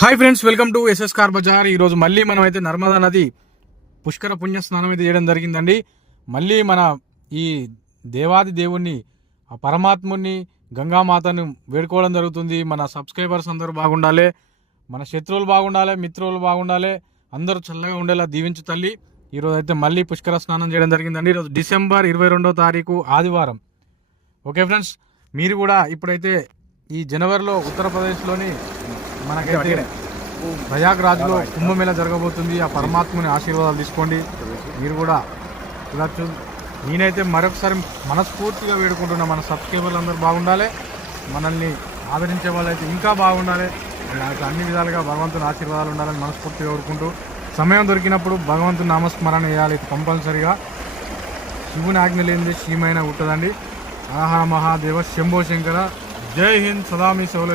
Hi friends welcome to SS car bazaar ఈరోజు మళ్ళీ మనం అయితే నర్మదా నది పుష్కర పుణ్య స్నానం అయితే చేయడం జరిగిందండి. మళ్ళీ మన ఈ దేవాది దేవుణ్ణి ఆ పరమాత్ముని గంగామాతను వేడుకోవడం జరుగుతుంది. మన సబ్స్క్రైబర్స్ అందరూ బాగుండాలి మన శత్రువులు బాగుండాలి మిత్రులు బాగుండాలి అందరూ చల్లగా ఉండేలా దీవించు తల్లి. ఈరోజు అయితే మళ్ళీ పుష్కర స్నానం చేయడం జరిగిందండి. ఈరోజు డిసెంబర్ ఇరవై రెండో తారీఖు ఆదివారం. ఓకే ఫ్రెండ్స్ మీరు కూడా ఇప్పుడైతే ఈ జనవరిలో ఉత్తరప్రదేశ్లోని మనకైతే ప్రయాగ్రాజ్లో కుంభమేళ జరగబోతుంది. ఆ పరమాత్మని ఆశీర్వాదాలు తీసుకోండి. మీరు కూడా చూడొచ్చు నేనైతే మరొకసారి మనస్ఫూర్తిగా వేడుకుంటున్నా. మన సబ్స్క్రైబర్లు అందరూ బాగుండాలి. మనల్ని ఆదరించే వాళ్ళైతే ఇంకా బాగుండాలి. నాకు అన్ని విధాలుగా భగవంతుని ఆశీర్వాదాలు ఉండాలని మనస్ఫూర్తిగా కోరుకుంటూ సమయం దొరికినప్పుడు భగవంతుని నామస్మరణ చేయాలి కంపల్సరిగా. శివుని ఆజ్ఞ లేనిది శ్రీమైన ఉంటుందండి ఆహా మహాదేవ శంభో శంకర. జై హింద్. సదా మీ సేవలో